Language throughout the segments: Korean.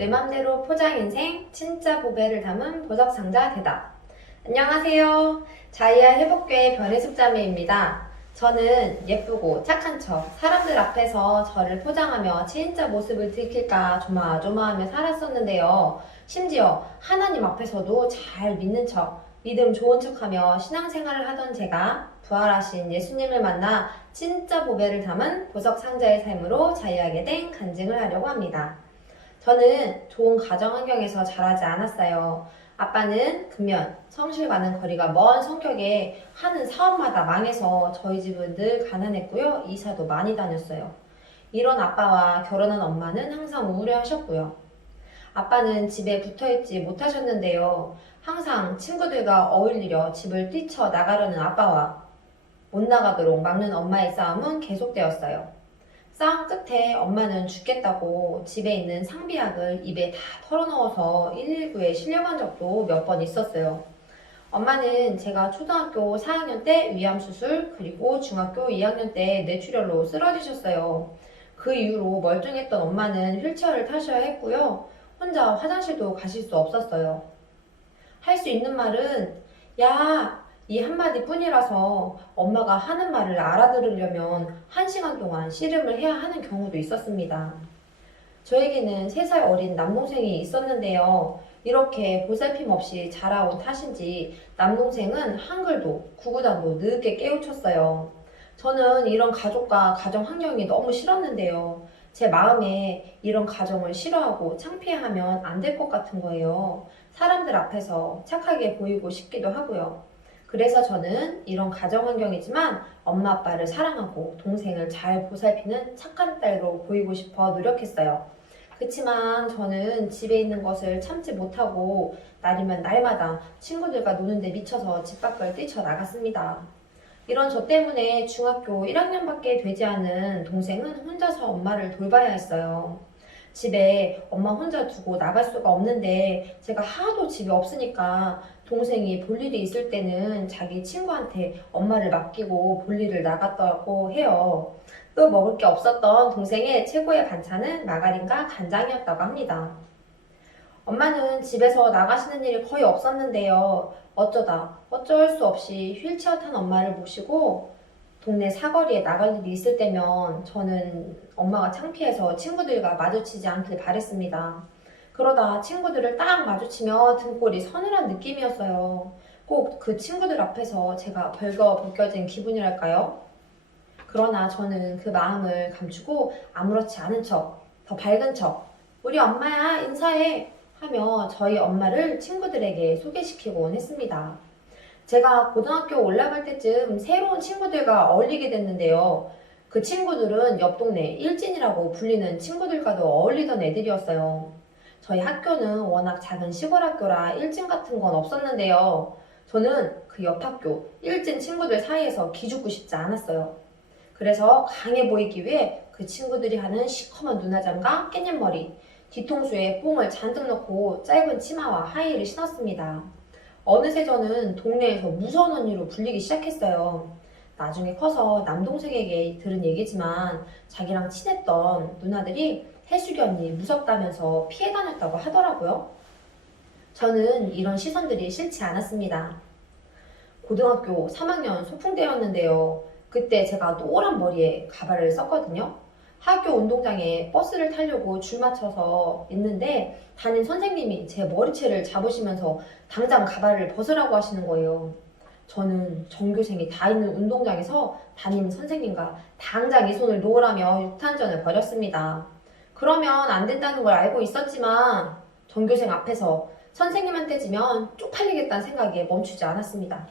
내 맘대로 포장 인생 진짜 보배를 담은 보석 상자 대답. 안녕하세요. 자이아 회복교회 변혜숙자매입니다. 저는 예쁘고 착한 척 사람들 앞에서 저를 포장하며 진짜 모습을 들킬까 조마조마하며 살았었는데요. 심지어 하나님 앞에서도 잘 믿는 척 믿음 좋은 척하며 신앙생활을 하던 제가 부활하신 예수님을 만나 진짜 보배를 담은 보석 상자의 삶으로 자유하게 된 간증을 하려고 합니다. 저는 좋은 가정 환경에서 자라지 않았어요. 아빠는 금연, 성실과는 거리가 먼 성격에 하는 사업마다 망해서 저희 집은 늘 가난했고요. 이사도 많이 다녔어요. 이런 아빠와 결혼한 엄마는 항상 우울해하셨고요. 아빠는 집에 붙어있지 못하셨는데요. 항상 친구들과 어울리려 집을 뛰쳐나가려는 아빠와 못 나가도록 막는 엄마의 싸움은 계속되었어요. 싸움 끝에 엄마는 죽겠다고 집에 있는 상비약을 입에 다 털어넣어서 119에 실려간 적도 몇 번 있었어요. 엄마는 제가 초등학교 4학년 때 위암수술 그리고 중학교 2학년 때 뇌출혈로 쓰러지셨어요. 그 이후로 멀쩡했던 엄마는 휠체어를 타셔야 했고요. 혼자 화장실도 가실 수 없었어요. 할 수 있는 말은 야, 이 한마디 뿐이라서 엄마가 하는 말을 알아들으려면 1시간 동안 씨름을 해야 하는 경우도 있었습니다. 저에게는 3살 어린 남동생이 있었는데요. 이렇게 보살핌 없이 자라온 탓인지 남동생은 한글도 구구단도 늦게 깨우쳤어요. 저는 이런 가족과 가정 환경이 너무 싫었는데요. 제 마음에 이런 가정을 싫어하고 창피해하면 안 될 것 같은 거예요. 사람들 앞에서 착하게 보이고 싶기도 하고요. 그래서 저는 이런 가정 환경이지만 엄마 아빠를 사랑하고 동생을 잘 보살피는 착한 딸로 보이고 싶어 노력했어요. 그치만 저는 집에 있는 것을 참지 못하고 날이면 날마다 친구들과 노는데 미쳐서 집 밖을 뛰쳐나갔습니다. 이런 저 때문에 중학교 1학년밖에 되지 않은 동생은 혼자서 엄마를 돌봐야 했어요. 집에 엄마 혼자 두고 나갈 수가 없는데 제가 하도 집에 없으니까 동생이 볼 일이 있을 때는 자기 친구한테 엄마를 맡기고 볼 일을 나갔다고 해요. 또 먹을 게 없었던 동생의 최고의 반찬은 마가린과 간장이었다고 합니다. 엄마는 집에서 나가시는 일이 거의 없었는데요. 어쩔 수 없이 휠체어 탄 엄마를 모시고 동네 사거리에 나갈 일이 있을 때면 저는 엄마가 창피해서 친구들과 마주치지 않길 바랬습니다. 그러다 친구들을 딱 마주치며 등골이 서늘한 느낌이었어요. 꼭 그 친구들 앞에서 제가 벌거벗겨진 기분이랄까요? 그러나 저는 그 마음을 감추고 아무렇지 않은 척, 더 밝은 척, 우리 엄마야 인사해 하며 저희 엄마를 친구들에게 소개시키곤 했습니다. 제가 고등학교 올라갈 때쯤 새로운 친구들과 어울리게 됐는데요. 그 친구들은 옆 동네 일진이라고 불리는 친구들과도 어울리던 애들이었어요. 저희 학교는 워낙 작은 시골 학교라 일진 같은 건 없었는데요. 저는 그 옆 학교 일진 친구들 사이에서 기죽고 싶지 않았어요. 그래서 강해 보이기 위해 그 친구들이 하는 시커먼 눈화장과 깻잎머리, 뒤통수에 뽕을 잔뜩 넣고 짧은 치마와 하이힐을 신었습니다. 어느새 저는 동네에서 무서운 언니로 불리기 시작했어요. 나중에 커서 남동생에게 들은 얘기지만 자기랑 친했던 누나들이 혜숙이 언니 무섭다면서 피해 다녔다고 하더라고요. 저는 이런 시선들이 싫지 않았습니다. 고등학교 3학년 소풍때였는데요. 그때 제가 노란 머리에 가발을 썼거든요. 학교 운동장에 버스를 타려고 줄 맞춰서 있는데 담임 선생님이 제 머리채를 잡으시면서 당장 가발을 벗으라고 하시는 거예요. 저는 전교생이 다 있는 운동장에서 담임 선생님과 당장 이 손을 놓으라며 육탄전을 벌였습니다. 그러면 안 된다는 걸 알고 있었지만 전교생 앞에서 선생님한테 지면 쪽팔리겠다는 생각에 멈추지 않았습니다.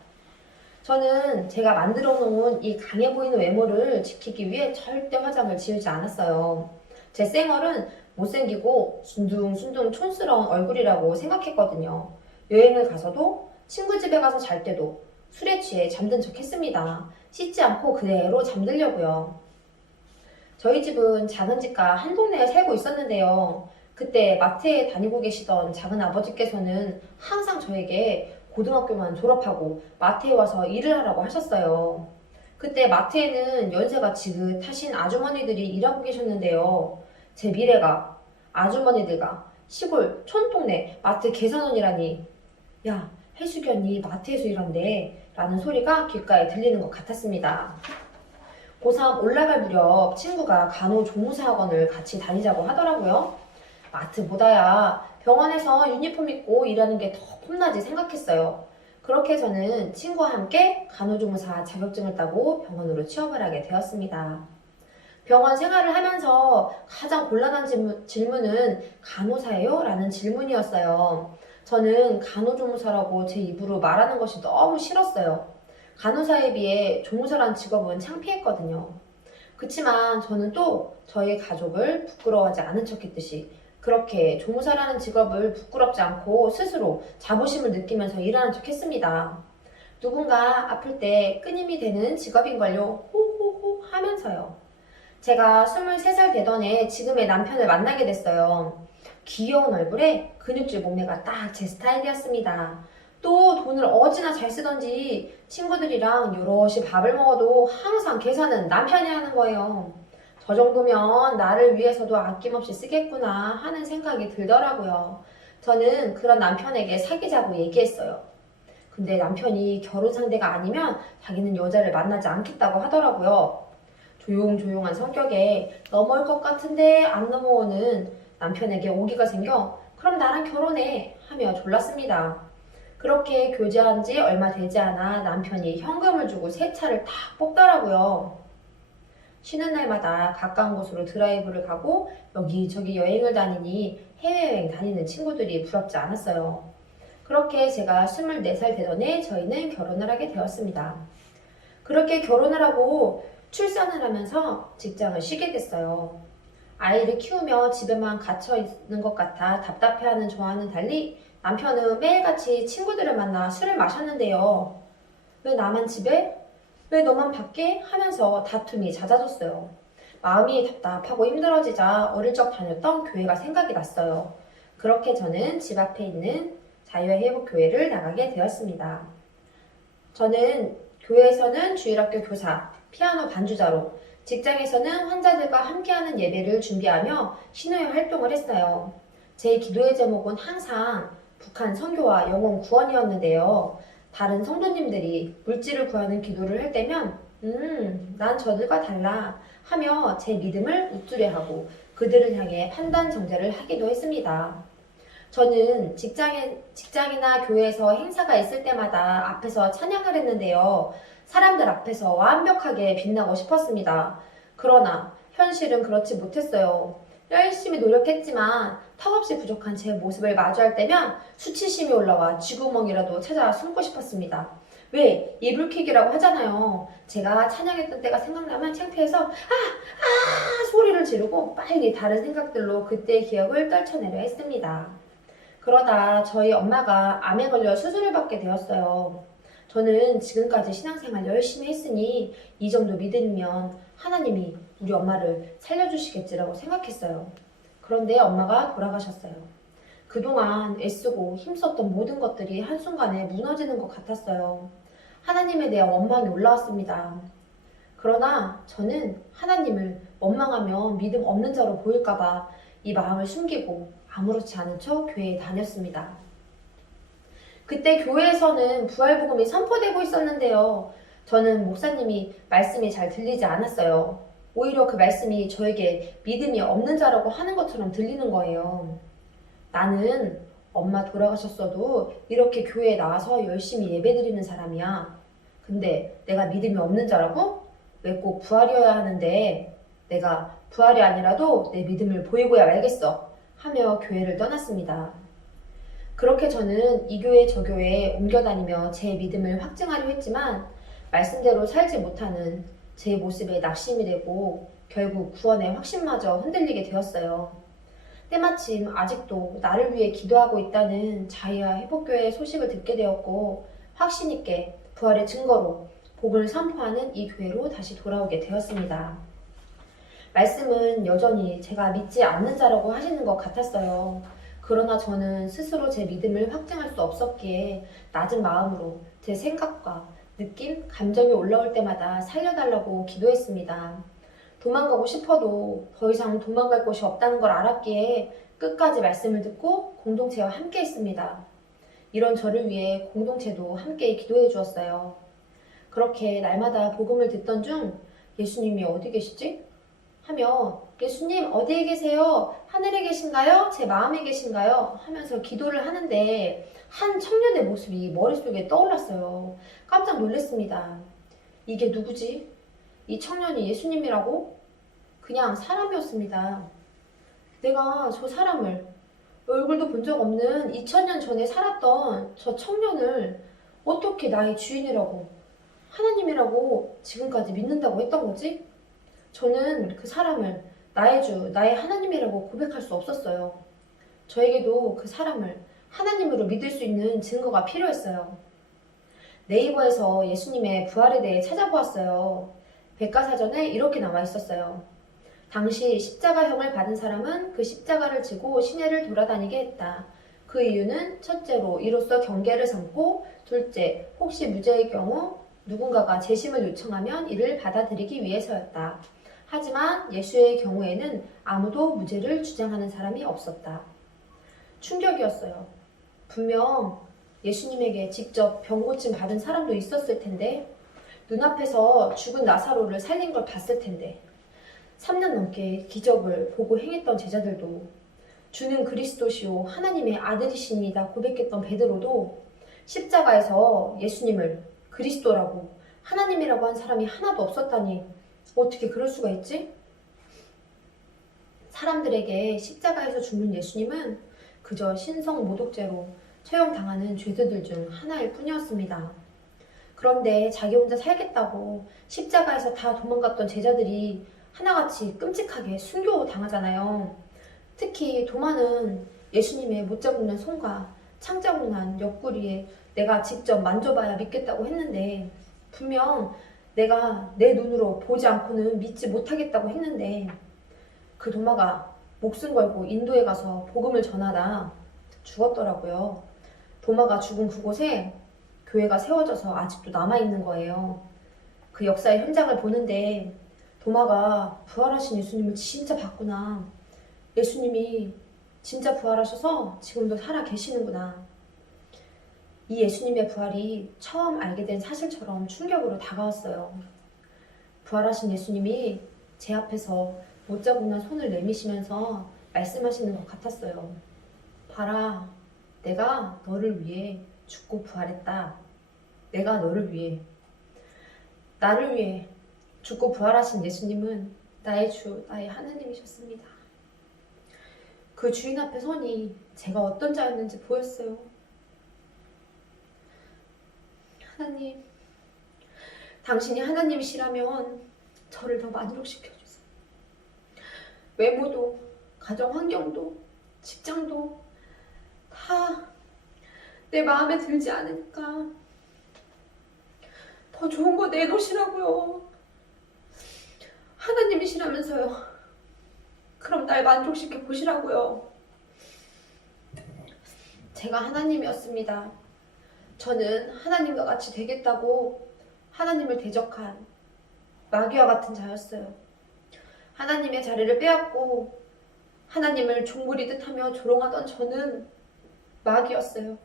저는 제가 만들어 놓은 이 강해 보이는 외모를 지키기 위해 절대 화장을 지우지 않았어요. 제 쌩얼은 못생기고 순둥순둥 촌스러운 얼굴이라고 생각했거든요. 여행을 가서도 친구 집에 가서 잘 때도 술에 취해 잠든 척 했습니다. 씻지 않고 그대로 잠들려고요. 저희 집은 작은 집과 한 동네에 살고 있었는데요. 그때 마트에 다니고 계시던 작은 아버지께서는 항상 저에게 고등학교만 졸업하고 마트에 와서 일을 하라고 하셨어요. 그때 마트에는 연세가 지긋하신 아주머니들이 일하고 계셨는데요. 제 미래가 아주머니들과 시골 촌동네 마트 계산원이라니. 야, 혜숙이 언니 마트에서 일한대 라는 소리가 귓가에 들리는 것 같았습니다. 고3 올라갈 무렵 친구가 간호조무사학원을 같이 다니자고 하더라고요. 마트보다야 병원에서 유니폼 입고 일하는 게 더 폼나지 생각했어요. 그렇게 저는 친구와 함께 간호조무사 자격증을 따고 병원으로 취업을 하게 되었습니다. 병원 생활을 하면서 가장 곤란한 질문은 간호사예요? 라는 질문이었어요. 저는 간호조무사라고 제 입으로 말하는 것이 너무 싫었어요. 간호사에 비해 조무사란 직업은 창피했거든요. 그치만 저는 또 저희 가족을 부끄러워하지 않은 척 했듯이 그렇게 조무사라는 직업을 부끄럽지 않고 스스로 자부심을 느끼면서 일하는 척 했습니다. 누군가 아플 때 끊임이 되는 직업인걸요. 호호호 하면서요. 제가 23살 되던 해 지금의 남편을 만나게 됐어요. 귀여운 얼굴에 근육질 몸매가 딱 제 스타일이었습니다. 또 돈을 어찌나 잘 쓰던지 친구들이랑 여럿이 밥을 먹어도 항상 계산은 남편이 하는 거예요. 저 정도면 나를 위해서도 아낌없이 쓰겠구나 하는 생각이 들더라고요. 저는 그런 남편에게 사귀자고 얘기했어요. 근데 남편이 결혼 상대가 아니면 자기는 여자를 만나지 않겠다고 하더라고요. 조용조용한 성격에 넘어올 것 같은데 안 넘어오는 남편에게 오기가 생겨 그럼 나랑 결혼해 하며 졸랐습니다. 그렇게 교제한 지 얼마 되지 않아 남편이 현금을 주고 새 차를 딱 뽑더라고요. 쉬는 날마다 가까운 곳으로 드라이브를 가고 여기저기 여행을 다니니 해외여행 다니는 친구들이 부럽지 않았어요. 그렇게 제가 24살 되던 해 저희는 결혼을 하게 되었습니다. 그렇게 결혼을 하고 출산을 하면서 직장을 쉬게 됐어요. 아이를 키우며 집에만 갇혀 있는 것 같아 답답해하는 저와는 달리 남편은 매일같이 친구들을 만나 술을 마셨는데요. 왜 나만 집에? 왜 너만 밖에? 하면서 다툼이 잦아졌어요. 마음이 답답하고 힘들어지자 어릴 적 다녔던 교회가 생각이 났어요. 그렇게 저는 집 앞에 있는 자유회복교회를 나가게 되었습니다. 저는 교회에서는 주일학교 교사, 피아노 반주자로, 직장에서는 환자들과 함께하는 예배를 준비하며 신호의 활동을 했어요. 제 기도의 제목은 항상 북한 선교와 영혼 구원이었는데요. 다른 성도님들이 물질을 구하는 기도를 할 때면 난 저들과 달라 하며 제 믿음을 우쭐해하고 그들을 향해 판단 정죄를 하기도 했습니다. 저는 직장이나 교회에서 행사가 있을 때마다 앞에서 찬양을 했는데요. 사람들 앞에서 완벽하게 빛나고 싶었습니다. 그러나 현실은 그렇지 못했어요. 열심히 노력했지만 턱없이 부족한 제 모습을 마주할 때면 수치심이 올라와 쥐구멍이라도 찾아 숨고 싶었습니다. 왜? 이불킥이라고 하잖아요. 제가 찬양했던 때가 생각나면 창피해서 소리를 지르고 빨리 다른 생각들로 그때의 기억을 떨쳐내려 했습니다. 그러다 저희 엄마가 암에 걸려 수술을 받게 되었어요. 저는 지금까지 신앙생활 열심히 했으니 이 정도 믿으면 하나님이 우리 엄마를 살려주시겠지라고 생각했어요. 그런데 엄마가 돌아가셨어요. 그동안 애쓰고 힘썼던 모든 것들이 한순간에 무너지는 것 같았어요. 하나님에 대한 원망이 올라왔습니다. 그러나 저는 하나님을 원망하면 믿음 없는 자로 보일까봐 이 마음을 숨기고 아무렇지 않은 척 교회에 다녔습니다. 그때 교회에서는 부활복음이 선포되고 있었는데요. 저는 목사님이 말씀이 잘 들리지 않았어요. 오히려 그 말씀이 저에게 믿음이 없는 자라고 하는 것처럼 들리는 거예요. 나는 엄마 돌아가셨어도 이렇게 교회에 나와서 열심히 예배드리는 사람이야. 근데 내가 믿음이 없는 자라고? 왜 꼭 부활이어야 하는데 내가 부활이 아니라도 내 믿음을 보이고야 말겠어 하며 교회를 떠났습니다. 그렇게 저는 이 교회 저 교회에 옮겨다니며 제 믿음을 확증하려 했지만 말씀대로 살지 못하는 제 모습에 낙심이 되고 결국 구원의 확신마저 흔들리게 되었어요. 때마침 아직도 나를 위해 기도하고 있다는 자이아 회복교회의 소식을 듣게 되었고 확신 있게 부활의 증거로 복을 선포하는 이 교회로 다시 돌아오게 되었습니다. 말씀은 여전히 제가 믿지 않는 자라고 하시는 것 같았어요. 그러나 저는 스스로 제 믿음을 확증할 수 없었기에 낮은 마음으로 제 생각과 느낌, 감정이 올라올 때마다 살려달라고 기도했습니다. 도망가고 싶어도 더 이상 도망갈 곳이 없다는 걸 알았기에 끝까지 말씀을 듣고 공동체와 함께 했습니다. 이런 저를 위해 공동체도 함께 기도해 주었어요. 그렇게 날마다 복음을 듣던 중 예수님이 어디 계시지? 하며 예수님 어디에 계세요? 하늘에 계신가요? 제 마음에 계신가요? 하면서 기도를 하는데 한 청년의 모습이 머릿속에 떠올랐어요. 깜짝 놀랐습니다. 이게 누구지? 이 청년이 예수님이라고? 그냥 사람이었습니다. 내가 저 사람을 얼굴도 본 적 없는 2000년 전에 살았던 저 청년을 어떻게 나의 주인이라고 하나님이라고 지금까지 믿는다고 했던 거지? 저는 그 사람을 나의 주, 나의 하나님이라고 고백할 수 없었어요. 저에게도 그 사람을 하나님으로 믿을 수 있는 증거가 필요했어요. 네이버에서 예수님의 부활에 대해 찾아보았어요. 백과사전에 이렇게 나와 있었어요. 당시 십자가형을 받은 사람은 그 십자가를 지고 시내를 돌아다니게 했다. 그 이유는 첫째로 이로써 경계를 삼고, 둘째, 혹시 무죄의 경우 누군가가 재심을 요청하면 이를 받아들이기 위해서였다. 하지만 예수의 경우에는 아무도 무죄를 주장하는 사람이 없었다. 충격이었어요. 분명 예수님에게 직접 병 고침 받은 사람도 있었을 텐데, 눈앞에서 죽은 나사로를 살린 걸 봤을 텐데, 3년 넘게 기적을 보고 행했던 제자들도, 주는 그리스도시요 하나님의 아들이시니다 고백했던 베드로도 십자가에서 예수님을 그리스도라고 하나님이라고 한 사람이 하나도 없었다니 어떻게 그럴 수가 있지? 사람들에게 십자가에서 죽는 예수님은 그저 신성 모독죄로 처형당하는 죄수들 중 하나일 뿐이었습니다. 그런데 자기 혼자 살겠다고 십자가에서 다 도망갔던 제자들이 하나같이 끔찍하게 순교당하잖아요. 특히 도마는 예수님의 못 잡는 손과 창자국 난 옆구리에 내가 직접 만져봐야 믿겠다고 했는데, 분명 내가 내 눈으로 보지 않고는 믿지 못하겠다고 했는데, 그 도마가 목숨 걸고 인도에 가서 복음을 전하다 죽었더라고요. 도마가 죽은 그곳에 교회가 세워져서 아직도 남아있는 거예요. 그 역사의 현장을 보는데 도마가 부활하신 예수님을 진짜 봤구나. 예수님이 진짜 부활하셔서 지금도 살아 계시는구나. 이 예수님의 부활이 처음 알게 된 사실처럼 충격으로 다가왔어요. 부활하신 예수님이 제 앞에서 못 자국난 손을 내미시면서 말씀하시는 것 같았어요. 봐라, 내가 너를 위해 죽고 부활했다. 내가 너를 위해, 나를 위해 죽고 부활하신 예수님은 나의 주, 나의 하나님이셨습니다. 그 주인 앞에 서니 제가 어떤 자였는지 보였어요. 하나님, 당신이 하나님이시라면 저를 더 만족시켜주세요. 외모도, 가정 환경도, 직장도 다 내 마음에 들지 않으니까 더 좋은 거 내놓으시라고요. 하나님이시라면서요. 그럼 날 만족시켜 보시라고요. 제가 하나님이었습니다. 저는 하나님과 같이 되겠다고 하나님을 대적한 마귀와 같은 자였어요. 하나님의 자리를 빼앗고 하나님을 종부리듯 하며 조롱하던 저는 마귀였어요.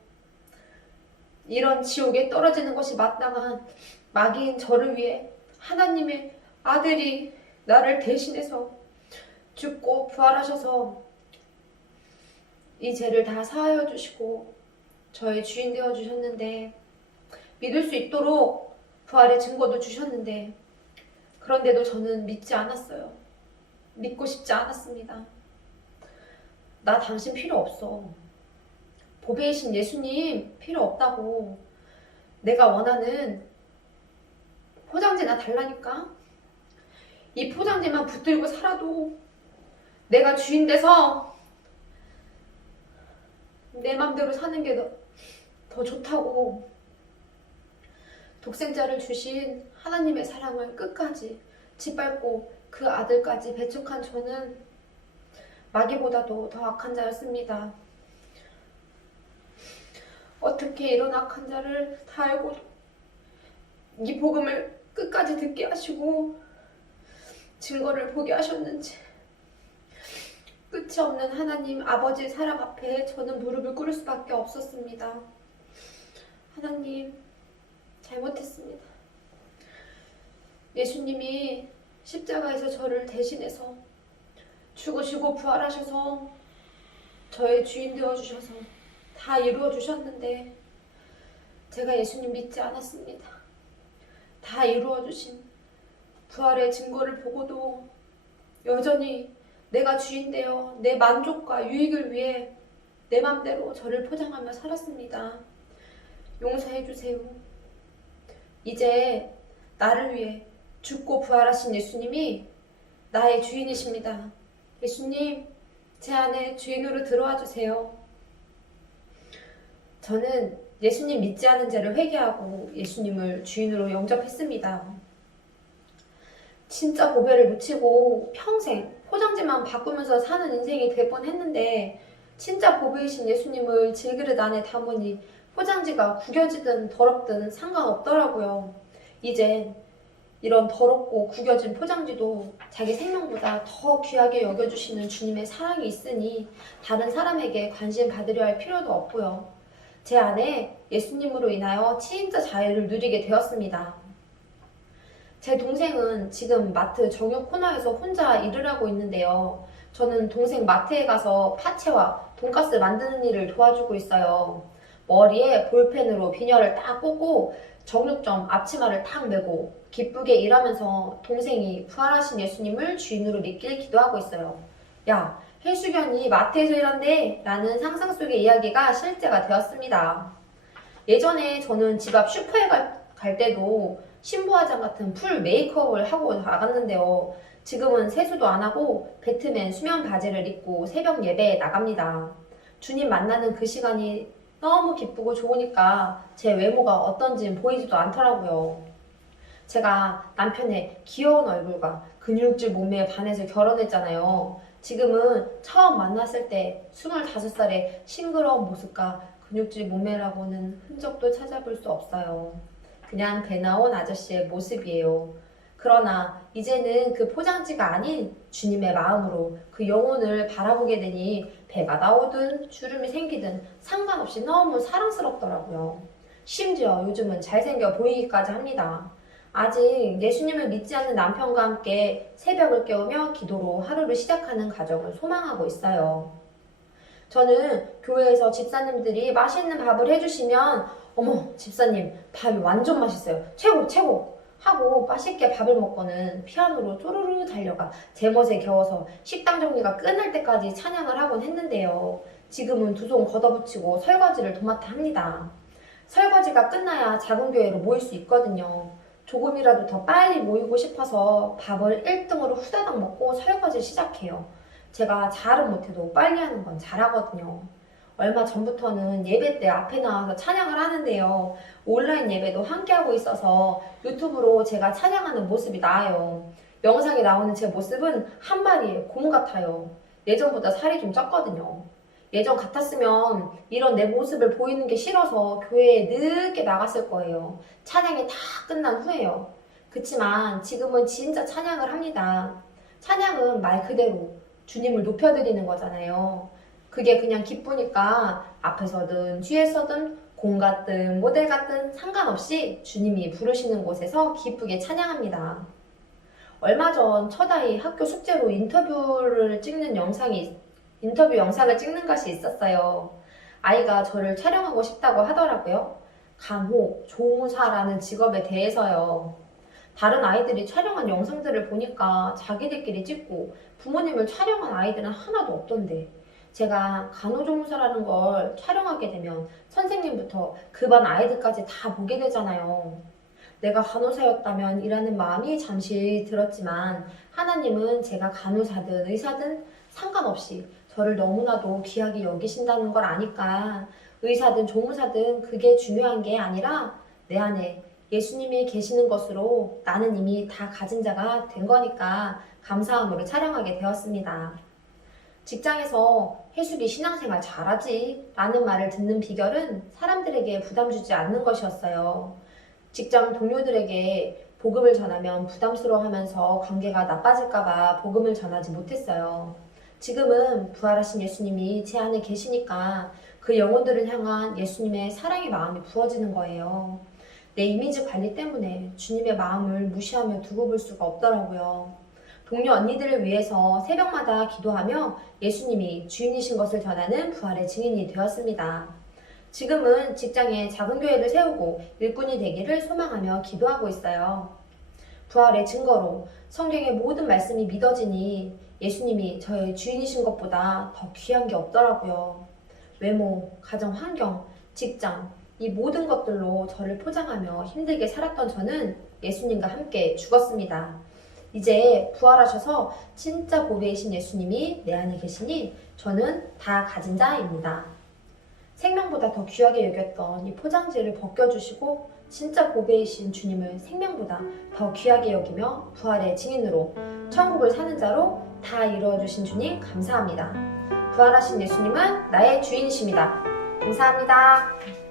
이런 지옥에 떨어지는 것이 마땅한 마귀인 저를 위해 하나님의 아들이 나를 대신해서 죽고 부활하셔서 이 죄를 다 사하여 주시고 저의 주인 되어 주셨는데, 믿을 수 있도록 부활의 증거도 주셨는데, 그런데도 저는 믿지 않았어요. 믿고 싶지 않았습니다. 나 당신 필요 없어. 보배이신 예수님 필요 없다고. 내가 원하는 포장지나 달라니까. 이 포장지만 붙들고 살아도 내가 주인 돼서 내 맘대로 사는 게 더 좋다고. 독생자를 주신 하나님의 사랑을 끝까지 짓밟고 그 아들까지 배척한 저는 마귀보다도 더 악한 자였습니다. 어떻게 이런 악한 자를 다 알고 이 복음을 끝까지 듣게 하시고 증거를 보게 하셨는지 끝이 없는 하나님 아버지의 사랑 앞에 저는 무릎을 꿇을 수밖에 없었습니다. 하나님, 잘못했습니다. 예수님이 십자가에서 저를 대신해서 죽으시고 부활하셔서 저의 주인 되어주셔서 다 이루어주셨는데 제가 예수님 믿지 않았습니다. 다 이루어주신 부활의 증거를 보고도 여전히 내가 주인 되어 내 만족과 유익을 위해 내 맘대로 저를 포장하며 살았습니다. 용서해주세요. 이제 나를 위해 죽고 부활하신 예수님이 나의 주인이십니다. 예수님, 제 안에 주인으로 들어와 주세요. 저는 예수님 믿지 않은 죄를 회개하고 예수님을 주인으로 영접했습니다. 진짜 고배를 묻히고 평생 포장지만 바꾸면서 사는 인생이 될 뻔했는데 진짜 보배이신 예수님을 질그릇 안에 담으니 포장지가 구겨지든 더럽든 상관없더라고요. 이젠 이런 더럽고 구겨진 포장지도 자기 생명보다 더 귀하게 여겨주시는 주님의 사랑이 있으니 다른 사람에게 관심 받으려 할 필요도 없고요. 제 안에 예수님으로 인하여 진짜 자유를 누리게 되었습니다. 제 동생은 지금 마트 정육 코너에서 혼자 일을 하고 있는데요. 저는 동생 마트에 가서 파채와 돈가스 만드는 일을 도와주고 있어요. 머리에 볼펜으로 비녀를 딱 꽂고 정육점 앞치마를 탁 메고 기쁘게 일하면서 동생이 부활하신 예수님을 주인으로 믿길 기도하고 있어요. 야, 혜수견이 마트에서 일한대 라는 상상 속의 이야기가 실제가 되었습니다. 예전에 저는 집 앞 슈퍼에 갈 때도 신부화장 같은 풀 메이크업을 하고 나갔는데요. 지금은 세수도 안 하고 배트맨 수면 바지를 입고 새벽 예배에 나갑니다. 주님 만나는 그 시간이 너무 기쁘고 좋으니까 제 외모가 어떤지 보이지도 않더라고요. 제가 남편의 귀여운 얼굴과 근육질 몸매에 반해서 결혼했잖아요. 지금은 처음 만났을 때 25살의 싱그러운 모습과 근육질 몸매라고는 흔적도 찾아볼 수 없어요. 그냥 배 나온 아저씨의 모습이에요. 그러나 이제는 그 포장지가 아닌 주님의 마음으로 그 영혼을 바라보게 되니 배가 나오든 주름이 생기든 상관없이 너무 사랑스럽더라고요. 심지어 요즘은 잘생겨 보이기까지 합니다. 아직 예수님을 믿지 않는 남편과 함께 새벽을 깨우며 기도로 하루를 시작하는 가정을 소망하고 있어요. 저는 교회에서 집사님들이 맛있는 밥을 해주시면 어머 집사님 밥이 완전 맛있어요. 최고 최고 하고 맛있게 밥을 먹고는 피아노로 쪼르르 달려가 제멋에 겨워서 식당 정리가 끝날 때까지 찬양을 하곤 했는데요. 지금은 두 손 걷어붙이고 설거지를 도맡아 합니다. 설거지가 끝나야 작은 교회로 모일 수 있거든요. 조금이라도 더 빨리 모이고 싶어서 밥을 1등으로 후다닥 먹고 설거지 시작해요. 제가 잘은 못해도 빨리 하는 건 잘하거든요. 얼마 전부터는 예배 때 앞에 나와서 찬양을 하는데요. 온라인 예배도 함께하고 있어서 유튜브로 제가 찬양하는 모습이 나와요. 영상에 나오는 제 모습은 한 마리의 곰 같아요. 예전보다 살이 좀 쪘거든요. 예전 같았으면 이런 내 모습을 보이는 게 싫어서 교회에 늦게 나갔을 거예요. 찬양이 다 끝난 후에요. 그치만 지금은 진짜 찬양을 합니다. 찬양은 말 그대로 주님을 높여드리는 거잖아요. 그게 그냥 기쁘니까 앞에서든 뒤에서든 공 같든 모델 같든 상관없이 주님이 부르시는 곳에서 기쁘게 찬양합니다. 얼마 전 첫아이 학교 숙제로 인터뷰 영상을 찍는 것이 있었어요. 아이가 저를 촬영하고 싶다고 하더라고요. 간호, 조무사라는 직업에 대해서요. 다른 아이들이 촬영한 영상들을 보니까 자기들끼리 찍고 부모님을 촬영한 아이들은 하나도 없던데 제가 간호조무사라는 걸 촬영하게 되면 선생님부터 그 반 아이들까지 다 보게 되잖아요. 내가 간호사였다면 이라는 마음이 잠시 들었지만 하나님은 제가 간호사든 의사든 상관없이 저를 너무나도 귀하게 여기신다는 걸 아니까 의사든 조무사든 그게 중요한 게 아니라 내 안에 예수님이 계시는 것으로 나는 이미 다 가진 자가 된 거니까 감사함으로 촬영하게 되었습니다. 직장에서 혜숙이 신앙생활 잘하지 라는 말을 듣는 비결은 사람들에게 부담 주지 않는 것이었어요. 직장 동료들에게 복음을 전하면 부담스러워하면서 관계가 나빠질까봐 복음을 전하지 못했어요. 지금은 부활하신 예수님이 제 안에 계시니까 그 영혼들을 향한 예수님의 사랑의 마음이 부어지는 거예요. 내 이미지 관리 때문에 주님의 마음을 무시하며 두고 볼 수가 없더라고요. 동료 언니들을 위해서 새벽마다 기도하며 예수님이 주인이신 것을 전하는 부활의 증인이 되었습니다. 지금은 직장에 작은 교회를 세우고 일꾼이 되기를 소망하며 기도하고 있어요. 부활의 증거로 성경의 모든 말씀이 믿어지니 예수님이 저의 주인이신 것보다 더 귀한 게 없더라고요. 외모, 가정 환경, 직장, 이 모든 것들로 저를 포장하며 힘들게 살았던 저는 예수님과 함께 죽었습니다. 이제 부활하셔서 진짜 보배이신 예수님이 내 안에 계시니 저는 다 가진 자입니다. 생명보다 더 귀하게 여겼던 이 포장지를 벗겨주시고 진짜 보배이신 주님을 생명보다 더 귀하게 여기며 부활의 증인으로 천국을 사는 자로 다 이루어주신 주님 감사합니다. 부활하신 예수님은 나의 주인이십니다. 감사합니다.